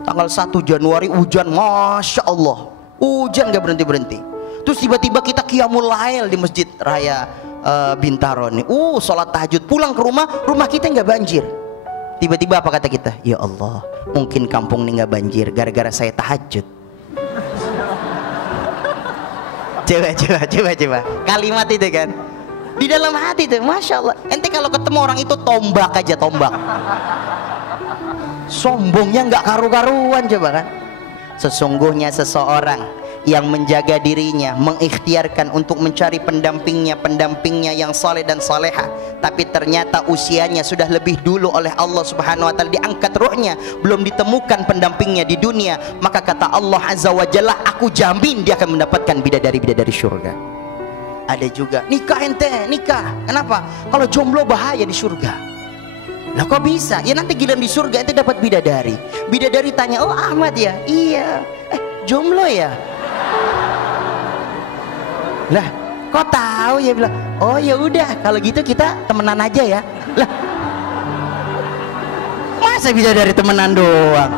Tanggal 1 Januari hujan, Masya Allah, hujan gak berhenti-berhenti. Terus tiba-tiba kita qiyamul lail di Masjid Raya Bintaro nih, sholat tahajud, pulang ke rumah kita nggak banjir. Tiba-tiba apa kata kita? Ya Allah, mungkin kampung ini nggak banjir gara-gara saya tahajud. Coba kalimat itu kan di dalam hati tuh, Masya Allah. Ente kalau ketemu orang itu tombak aja, tombak. Sombongnya nggak karu-karuan, coba kan. Sesungguhnya seseorang yang menjaga dirinya, mengikhtiarkan untuk mencari pendampingnya yang saleh dan saleha, tapi ternyata usianya sudah lebih dulu oleh Allah Subhanahu wa taala diangkat ruhnya, belum ditemukan pendampingnya di dunia, maka kata Allah Azza wa Jalla, aku jamin dia akan mendapatkan bidadari-bidadari surga. Ada juga nikah, ente nikah, kenapa? Kalau jomblo bahaya di surga. Lah kok bisa? Ya nanti giliran di surga ente dapat bidadari. Bidadari tanya, oh Ahmad ya? Iya. Jomblo ya? Lah kok tahu ya? Bilang, oh ya udah kalau gitu kita temenan aja ya. Lah masa bisa dari temenan doang?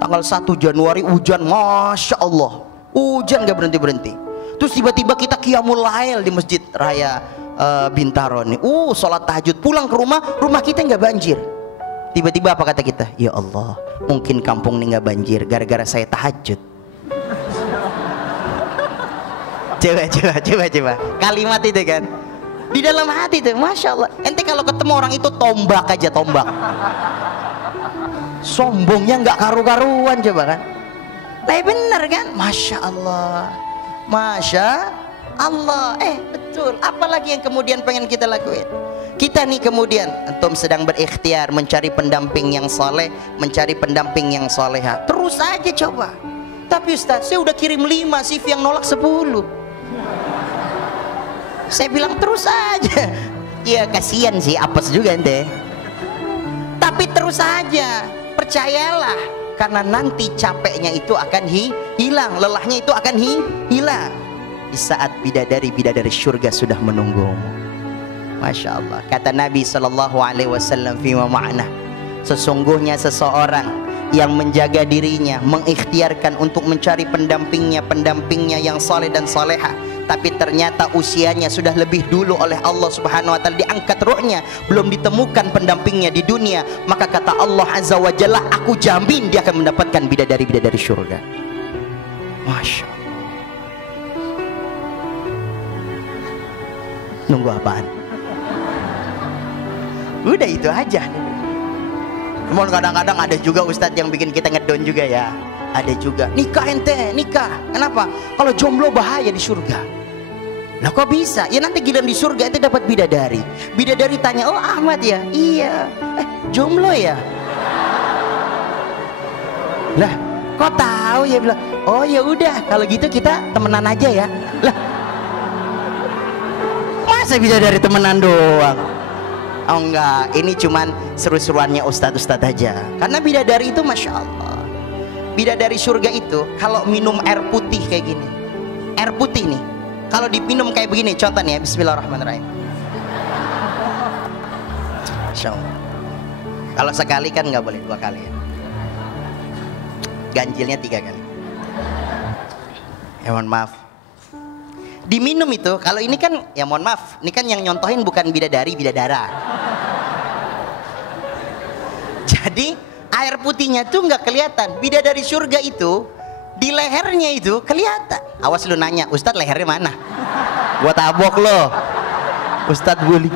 Tanggal 1 Januari hujan, Masya Allah, hujan gak berhenti-berhenti. Terus tiba-tiba kita qiyamul lail di Masjid Raya Bintaro nih, sholat tahajud, pulang ke rumah kita nggak banjir. Tiba-tiba apa kata kita? Ya Allah, mungkin kampung ini nggak banjir gara-gara saya tahajud. Coba kalimat itu kan di dalam hati tuh, Masya Allah. Ente kalau ketemu orang itu tombak aja, tombak. Sombongnya nggak karu-karuan, coba kan. Lah bener kan? Masya Allah, Masya Allah. Betul, apalagi yang kemudian pengen kita lakuin? Kita nih kemudian antum sedang berikhtiar mencari pendamping yang soleh, mencari pendamping yang soleha, terus aja coba. Tapi Ustaz, saya udah kirim 5 CV yang nolak 10. Saya bilang terus aja. Ya kasihan sih, apes juga ente. Tapi terus aja, percayalah, karena nanti capeknya itu akan hilang, lelahnya itu akan hilang di saat bidadari-bidadari surga sudah menunggumu. Masya Allah, kata Nabi Sallallahu Alaihi Wasallam, fima ma'na, sesungguhnya seseorang yang menjaga dirinya, mengikhtiarkan untuk mencari pendampingnya yang saleh dan saleha, tapi ternyata usianya sudah lebih dulu oleh Allah Subhanahu wa taala diangkat ruhnya, belum ditemukan pendampingnya di dunia, maka kata Allah Azza wa Jalla, aku jamin dia akan mendapatkan bidadari-bidadari surga. Masya Allah. Nunggu apaan? Udah itu aja. Namun kadang-kadang ada juga ustadz yang bikin kita ngedon juga ya. Ada juga nikah, ente nikah, kenapa? Kalau jomblo bahaya di surga. Lah kok bisa? Ya nanti giliran di surga ente dapat bidadari. Bidadari tanya, oh Ahmad ya? Iya. Jomblo ya? Lah kok tahu ya? Bilang, oh ya udah kalau gitu kita temenan aja ya. Lah masa bisa dari temenan doang? Oh enggak, ini cuman seru-seruannya ustadz-ustadz aja. Karena bidadari itu Masya Allah, bidadari surga itu kalau minum air putih kayak gini, air putih nih, kalau diminum kayak begini, contoh nih ya, bismillahirrahmanirrahim. Masya Allah. Kalau sekali kan nggak boleh, 2 kali ya. Ganjilnya 3 kali. Mohon maaf. Diminum itu, kalau ini kan ya mohon maaf, ini kan yang nyontohin bukan bidadari, bidadara. Jadi air putihnya tuh nggak kelihatan. Bidadari surga itu di lehernya itu kelihatan. Awas lu nanya, Ustadz lehernya mana? Gua tabok lo, Ustadz bully.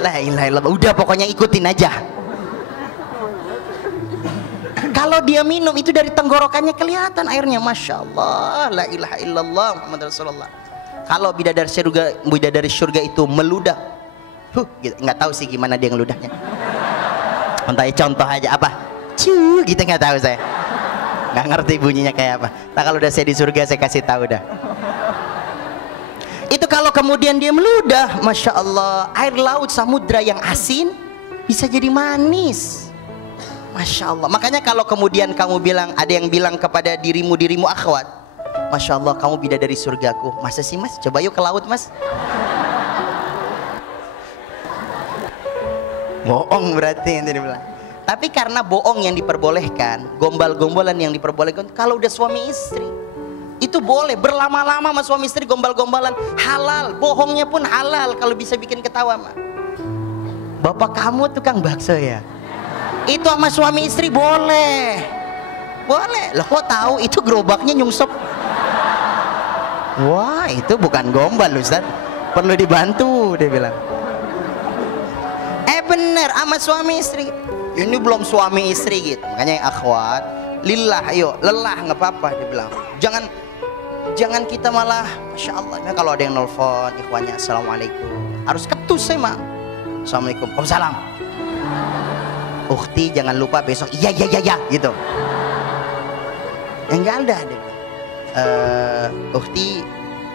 La ilaha illallah. Udah pokoknya ikutin aja. Kalau dia minum itu dari tenggorokannya kelihatan airnya, Masya Allah, la ilaha illallah Muhammad Rasulullah. Kalau bidadari surga itu meludah, gitu. Nggak tahu sih gimana dia ngeludahnya. Contoh aja apa? Gitu nggak tahu saya. Nggak ngerti bunyinya kayak apa. Nah kalau udah saya di surga saya kasih tahu dah. Itu kalau kemudian dia meludah, Masya Allah, air laut samudra yang asin bisa jadi manis. Masya Allah. Makanya kalau kemudian kamu bilang, ada yang bilang kepada dirimu akhwat, Masya Allah kamu bidadari surgaku. Masa sih mas? Coba yuk ke laut mas. bohong berarti yang dia bilang. Tapi karena bohong yang diperbolehkan, gombal-gombalan yang diperbolehkan, kalau udah suami istri itu boleh berlama-lama sama suami istri gombal-gombalan, halal, bohongnya pun halal kalau bisa bikin ketawa mah. Bapak kamu tukang bakso ya? Itu sama suami istri boleh. Boleh. Loh kok tahu itu gerobaknya nyungsep? Wah, itu bukan gombal Ustaz. Perlu dibantu dia bilang. Bener sama suami istri. Ini belum suami istri gitu. Makanya ya akhwat, lillah ayo, lelah nggak apa-apa dia bilang. Jangan kita malah, masya Allah. Ya, kalau ada yang nelfon ikhwannya, assalamualaikum, harus ketus emang. Assalamualaikum, waalaikumsalam. Ukhti jangan lupa besok, iya gitu. Enggak ada dia bilang. Ukhti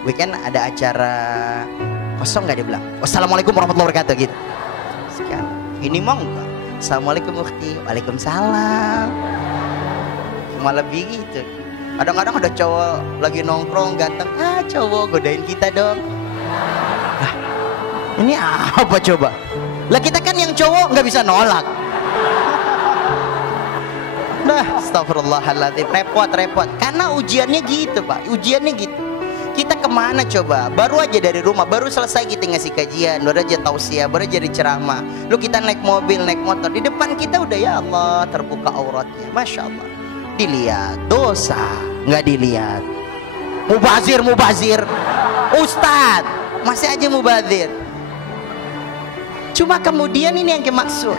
weekend ada acara kosong nggak dia bilang. Wassalamualaikum warahmatullahi wabarakatuh gitu. Sekian. Ini mau enggak? Assalamualaikum ukhti, waalaikumsalam. Malah begitu. Kadang-kadang ada cowok lagi nongkrong ganteng, cowok godain kita dong. Nah, ini apa coba? Lah kita kan yang cowok nggak bisa nolak. Nah, astagfirullahaladzim, repot. Karena ujiannya gitu Pak, ujiannya gitu. Kita kemana coba? Baru aja dari rumah, baru selesai kita ngasih kajian, baru aja tausiah, baru aja ceramah. Lu kita naik mobil, naik motor, di depan kita udah ya Allah terbuka auratnya, masya Allah. Dilihat dosa, nggak dilihat. Mubazir, Ustadz masih aja mubazir. Cuma kemudian ini yang dimaksud.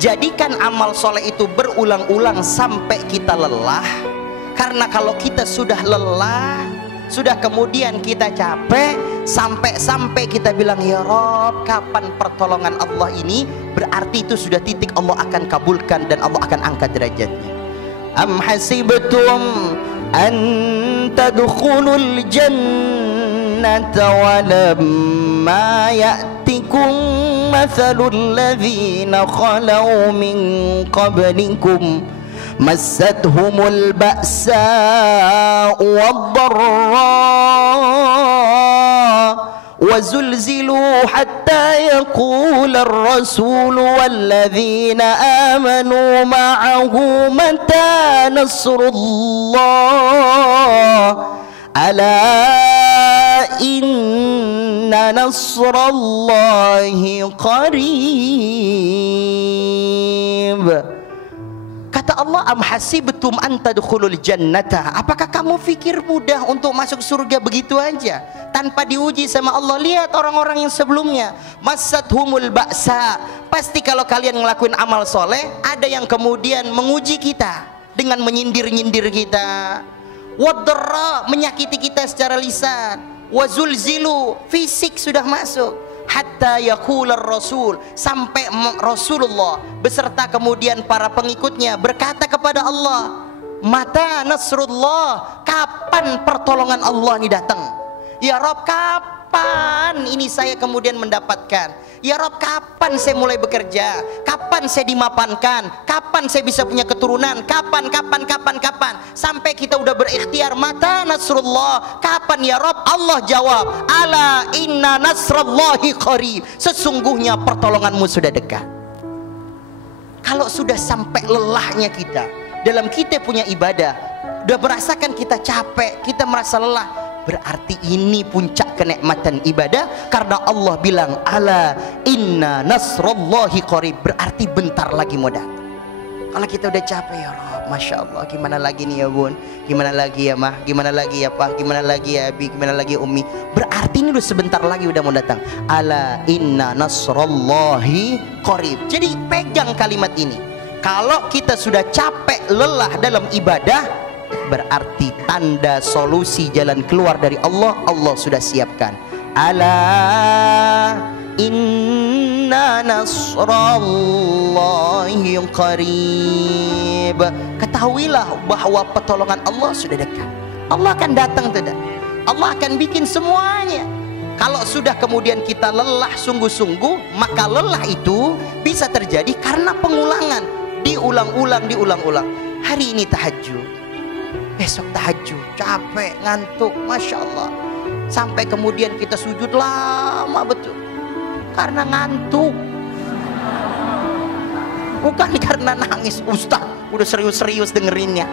Jadikan amal soleh itu berulang-ulang sampai kita lelah. Karena kalau kita sudah lelah, sudah kemudian kita capek, sampai kita bilang ya Rob, kapan pertolongan Allah ini? Berarti itu sudah titik Allah akan kabulkan dan Allah akan angkat derajatnya. Am hasibtum an tadkhulul jannata wa lamma ya'tikum mathalul ladzina khalau min qablikum massatuhumul ba'sa wad-dharra وزلزلوا حتى يقول الرسول والذين آمنوا معه متى نصر الله ألا إن نصر الله قريب. Kata Allah, am hasibtum an tadkhulul jannata, apakah kamu pikir mudah untuk masuk surga begitu aja tanpa diuji sama Allah? Lihat orang-orang yang sebelumnya, massathumul ba'sa, pasti kalau kalian ngelakuin amal soleh ada yang kemudian menguji kita dengan menyindir-nyindir kita, waddarra, menyakiti kita secara lisan, wazulzilu, fisik sudah masuk, hatta yaqular rasul, sampai Rasulullah beserta kemudian para pengikutnya berkata kepada Allah, mata nasrullah, kapan pertolongan Allah ini datang? Ya Rob, kapan ini saya kemudian mendapatkan? Ya Rob, kapan saya mulai bekerja? Kapan saya dimapankan? Kapan saya bisa punya keturunan? Kapan? Sampai kita udah berikhtiar, mata nasrullah, kapan ya Rob? Allah jawab, ala inna nasrallahi qarib, sesungguhnya pertolonganmu sudah dekat. Kalau sudah sampai lelahnya kita dalam kita punya ibadah, udah merasakan kita capek, kita merasa lelah, berarti ini puncak kenikmatan ibadah. Karena Allah bilang ala inna nasrallahi qarib, berarti bentar lagi mau datang. Kalau kita udah capek, ya Rob, masya Allah, gimana lagi nih ya bun, gimana lagi ya mah, gimana lagi ya pak, gimana lagi ya abi, gimana lagi umi, berarti ini udah sebentar lagi udah mau datang. Ala inna nasrallahi qarib. Jadi pegang kalimat ini. Kalau kita sudah capek, lelah dalam ibadah, berarti tanda solusi jalan keluar dari Allah, Allah sudah siapkan. Ala inna nasrallahi qarib. Ketahuilah bahwa pertolongan Allah sudah dekat. Allah akan datang tidak? Allah akan bikin semuanya. Kalau sudah kemudian kita lelah sungguh-sungguh, maka lelah itu bisa terjadi karena pengulangan, diulang-ulang. Hari ini tahajud, besok tahajud, capek, ngantuk, masya Allah, sampai kemudian kita sujud lama betul karena ngantuk. Bukan karena nangis, Ustaz udah serius-serius dengerinnya.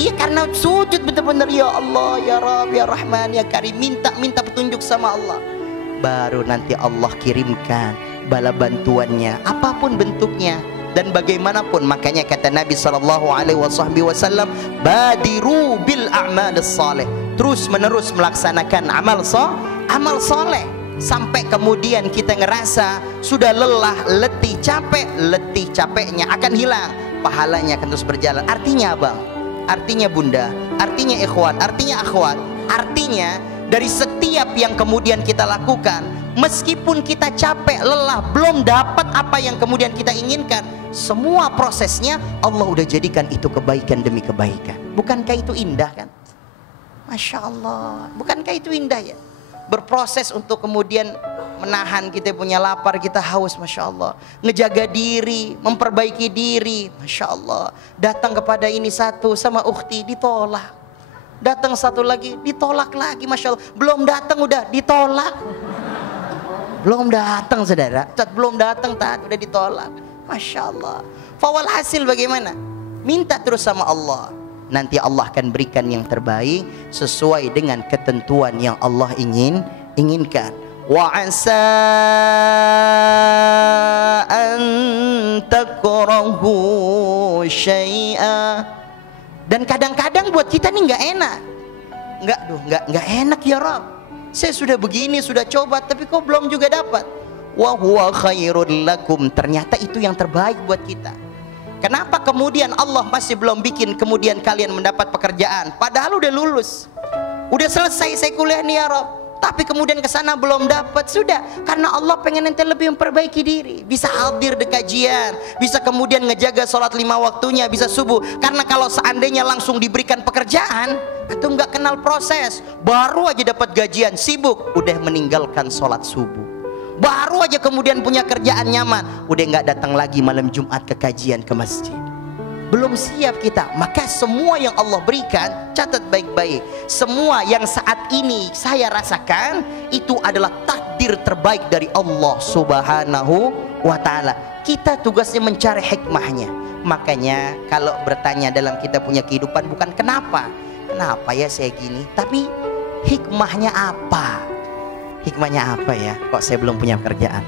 Iya, karena sujud benar-benar, ya Allah, ya Rabb, ya Rahman, ya Karim, minta petunjuk sama Allah. Baru nanti Allah kirimkan bala bantuannya, apapun bentuknya dan bagaimanapun. Makanya kata Nabi SAW, badiru bil a'malis salih, terus menerus melaksanakan amal soleh sampai kemudian kita ngerasa sudah lelah, letih capeknya akan hilang, pahalanya akan terus berjalan. Artinya abang, artinya bunda, artinya ikhwan, artinya akhwat, artinya dari setiap yang kemudian kita lakukan, meskipun kita capek, lelah, belum dapat apa yang kemudian kita inginkan, semua prosesnya Allah udah jadikan itu kebaikan demi kebaikan. Bukankah itu indah kan? Masya Allah, bukankah itu indah ya? Berproses untuk kemudian menahan kita punya lapar, kita haus, Masya Allah. Ngejaga diri, memperbaiki diri, Masya Allah. Datang kepada ini satu sama ukhti, ditolak. Datang satu lagi, ditolak lagi, Masya Allah. Belum datang udah ditolak. Belum datang saudara, belum datang taat udah ditolak. Masya Allah. Fawal hasil bagaimana? Minta terus sama Allah. Nanti Allah akan berikan yang terbaik sesuai dengan ketentuan yang Allah inginkan. Wa asa an takrahu syai'a. Dan kadang-kadang buat kita nih nggak enak. Nggak enak ya Rabb. Saya sudah begini, sudah coba, tapi kok belum juga dapat. Wa huwa khairul lakum. Ternyata itu yang terbaik buat kita. Kenapa kemudian Allah masih belum bikin kemudian kalian mendapat pekerjaan? Padahal udah lulus, udah selesai saya kuliah nih ya Rob, tapi kemudian kesana belum dapat. Sudah, karena Allah pengen ente lebih memperbaiki diri, bisa hadir di kajian, bisa kemudian ngejaga sholat 5 waktunya, bisa subuh. Karena kalau seandainya langsung diberikan pekerjaan, itu nggak kenal proses, baru aja dapat gajian sibuk, udah meninggalkan sholat subuh. Baru aja kemudian punya kerjaan nyaman, udah nggak datang lagi malam Jumat ke kajian, ke masjid. Belum siap kita. Maka semua yang Allah berikan, catat baik-baik, semua yang saat ini saya rasakan itu adalah takdir terbaik dari Allah Subhanahu wa ta'ala. Kita tugasnya mencari hikmahnya. Makanya kalau bertanya dalam kita punya kehidupan, bukan kenapa ya saya gini, tapi hikmahnya apa? Hikmahnya apa ya? Kok saya belum punya pekerjaan?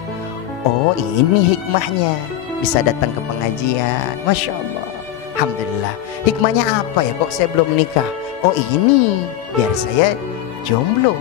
Oh, ini hikmahnya, bisa datang ke pengajian. Masya Allah, alhamdulillah. Hikmahnya apa ya? Kok saya belum menikah? Oh, ini biar saya jomblo.